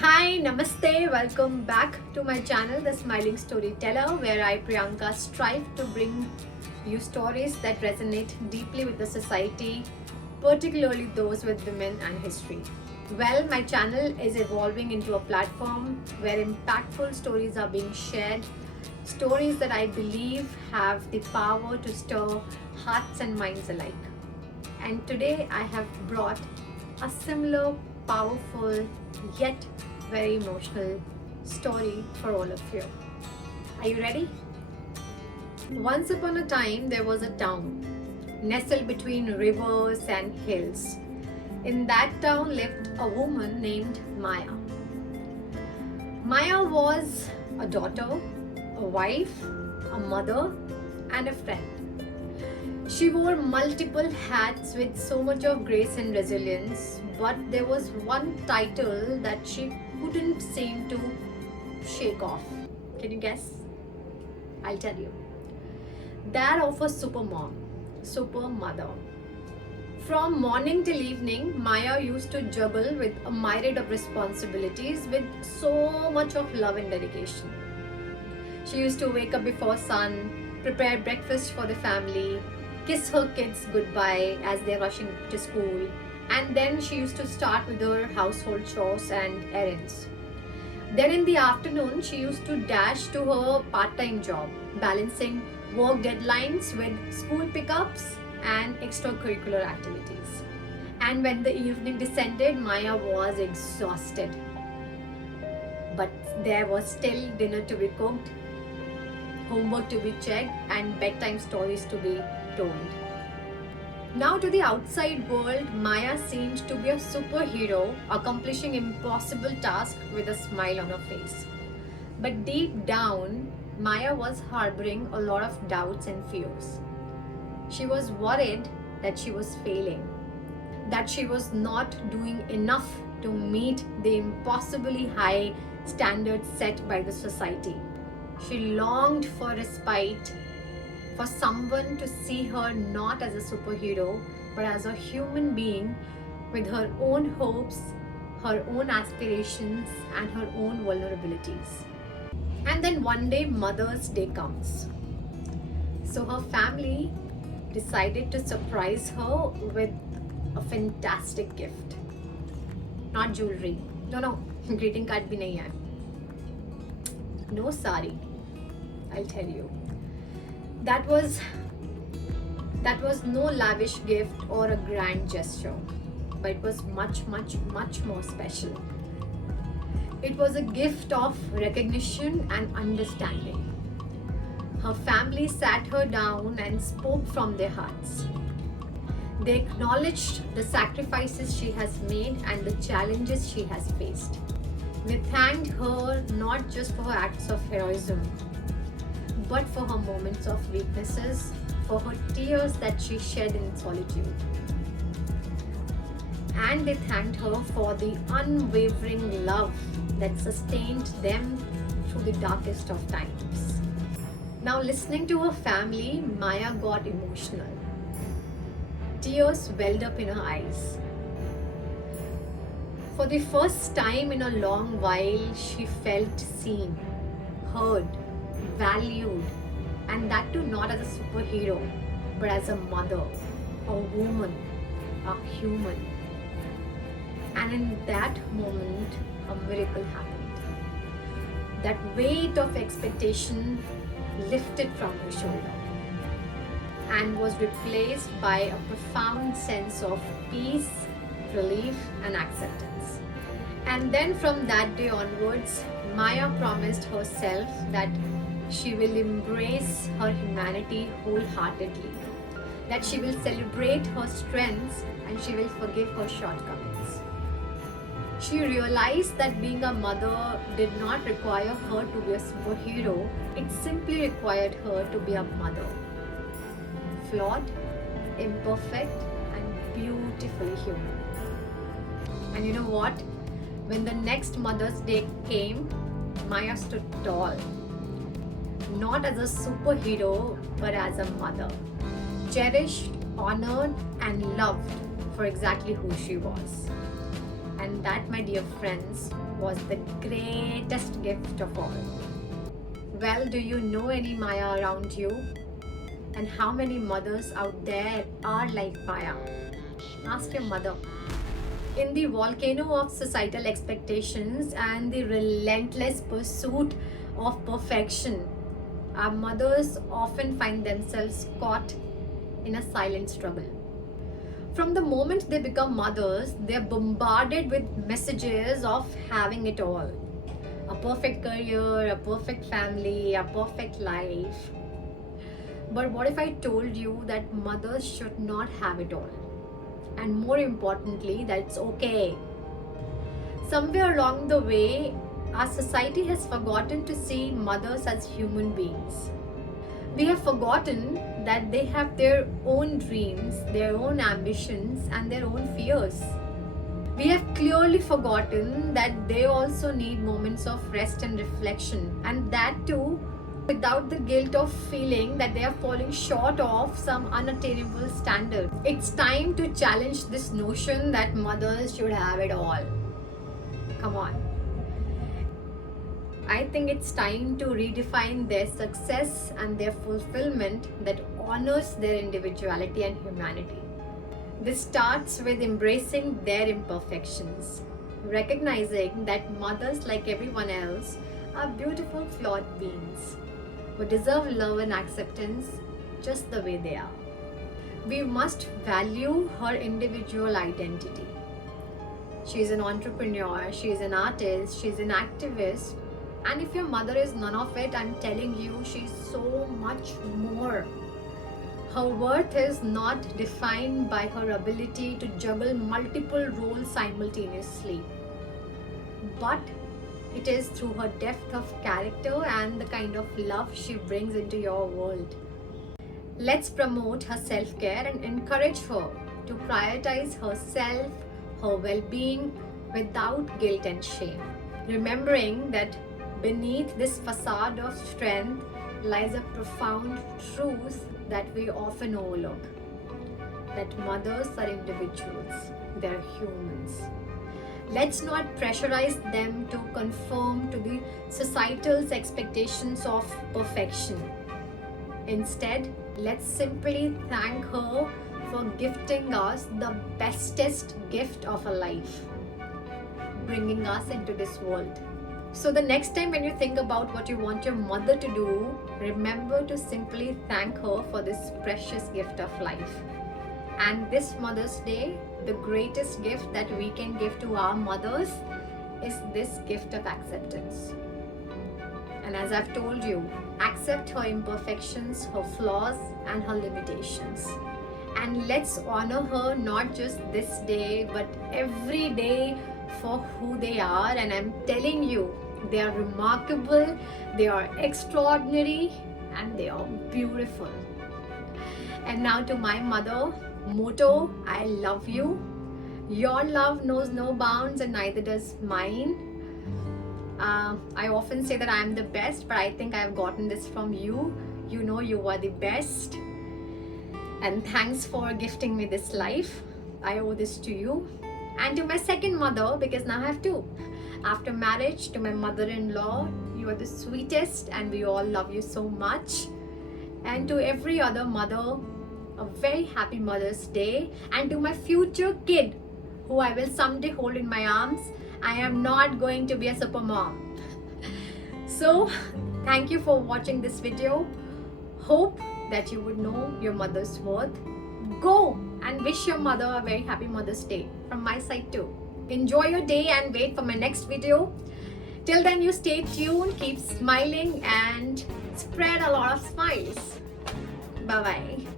Hi, Namaste, welcome back to my channel, The Smiling Storyteller, where I, Priyanka, strive to bring you stories that resonate deeply with the society, particularly those with women and history. Well, my channel is evolving into a platform where impactful stories are being shared, stories that I believe have the power to stir hearts and minds alike. And today I have brought a similar powerful yet very emotional story for all of you. Are you ready? Once upon a time, there was a town nestled between rivers and hills. In that town lived a woman named Maya. Maya was a daughter, a wife, a mother, and a friend. She wore multiple hats with so much of grace and resilience, but there was one title that she couldn't seem to shake off. Can you guess? I'll tell you. That of a super mom, super mother. From morning till evening, Maya used to juggle with a myriad of responsibilities with so much of love and dedication. She used to wake up before sun, prepare breakfast for the family, kiss her kids goodbye as they're rushing to school, and then she used to start with her household chores and errands. Then in the afternoon, she used to dash to her part-time job, balancing work deadlines with school pickups and extracurricular activities. And when the evening descended, Maya was exhausted. But there was still dinner to be cooked, homework to be checked, and bedtime stories to be told. Now, to the outside world, Maya seemed to be a superhero accomplishing impossible tasks with a smile on her face. But deep down, Maya was harboring a lot of doubts and fears. She was worried that she was failing, that she was not doing enough to meet the impossibly high standards set by the society. She longed for respite, for someone to see her not as a superhero, but as a human being with her own hopes, her own aspirations, and her own vulnerabilities. And then one day, Mother's Day comes. So her family decided to surprise her with a fantastic gift. Not jewelry. No, greeting card bhi nahi hai. No sari. I'll tell you. That was no lavish gift or a grand gesture, but it was much more special. It was a gift of recognition and understanding. Her family sat her down and spoke from their hearts. They acknowledged the sacrifices she has made and the challenges she has faced. They thanked her not just for her acts of heroism, but for her moments of weaknesses, for her tears that she shed in solitude. And they thanked her for the unwavering love that sustained them through the darkest of times. Now, listening to her family, Maya got emotional. Tears welled up in her eyes. For the first time in a long while, she felt seen, heard, valued, and that too not as a superhero, but as a mother, a woman, a human. And in that moment, a miracle happened. That weight of expectation lifted from her shoulder and was replaced by a profound sense of peace, relief, and acceptance. And then from that day onwards, Maya promised herself that she will embrace her humanity wholeheartedly, that she will celebrate her strengths and she will forgive her shortcomings. She realized that being a mother did not require her to be a superhero, it simply required her to be a mother. Flawed, imperfect, and beautifully human. And you know what? When the next Mother's Day came, Maya stood tall. Not as a superhero, but as a mother. Cherished, honored, and loved for exactly who she was. And that, my dear friends, was the greatest gift of all. Well, do you know any Maya around you? And how many mothers out there are like Maya? Ask your mother. In the volcano of societal expectations and the relentless pursuit of perfection, our mothers often find themselves caught in a silent struggle. From the moment they become mothers, they're bombarded with messages of having it all. A perfect career, a perfect family, a perfect life. But what if I told you that mothers should not have it all? And more importantly, that's okay. Somewhere along the way, our society has forgotten to see mothers as human beings. We have forgotten that they have their own dreams, their own ambitions, and their own fears. We have clearly forgotten that they also need moments of rest and reflection, and that too without the guilt of feeling that they are falling short of some unattainable standard. It's time to challenge this notion that mothers should have it all. Come on. I think it's time to redefine their success and their fulfillment that honors their individuality and humanity. This starts with embracing their imperfections, recognizing that mothers, like everyone else, are beautiful, flawed beings who deserve love and acceptance just the way they are. We must value her individual identity. She's an entrepreneur, she's an artist, she's an activist, and if your mother is none of it, I'm telling you, she's so much more. Her worth is not defined by her ability to juggle multiple roles simultaneously, but it is through her depth of character and the kind of love she brings into your world. Let's promote her self-care and encourage her to prioritize herself, her well-being without guilt and shame. Remembering that beneath this facade of strength lies a profound truth that we often overlook. That mothers are individuals, they're humans. Let's not pressurize them to conform to the societal's expectations of perfection. Instead, let's simply thank her for gifting us the bestest gift of a life, bringing us into this world. So the next time when you think about what you want your mother to do, remember to simply thank her for this precious gift of life. And this Mother's Day, the greatest gift that we can give to our mothers is this gift of acceptance. And as I've told you, accept her imperfections, her flaws, and her limitations. And let's honor her not just this day, but every day for who they are. And I'm telling you, they are remarkable, they are extraordinary, and they are beautiful. And now to my mother, motto, I love you. Your love knows no bounds and neither does mine. I often say that I am the best, but I think I have gotten this from you. You know you are the best. And thanks for gifting me this life. I owe this to you. And to my second mother, because now I have two. After marriage, to my mother-in-law, you are the sweetest and we all love you so much. And to every other mother, a very happy Mother's Day. And to my future kid, who I will someday hold in my arms, I am not going to be a super mom. So, thank you for watching this video. Hope that you would know your mother's worth. Go and wish your mother a very happy Mother's Day from my side too. Enjoy your day and wait for my next video. Till then, you stay tuned, keep smiling and spread a lot of smiles. Bye-bye.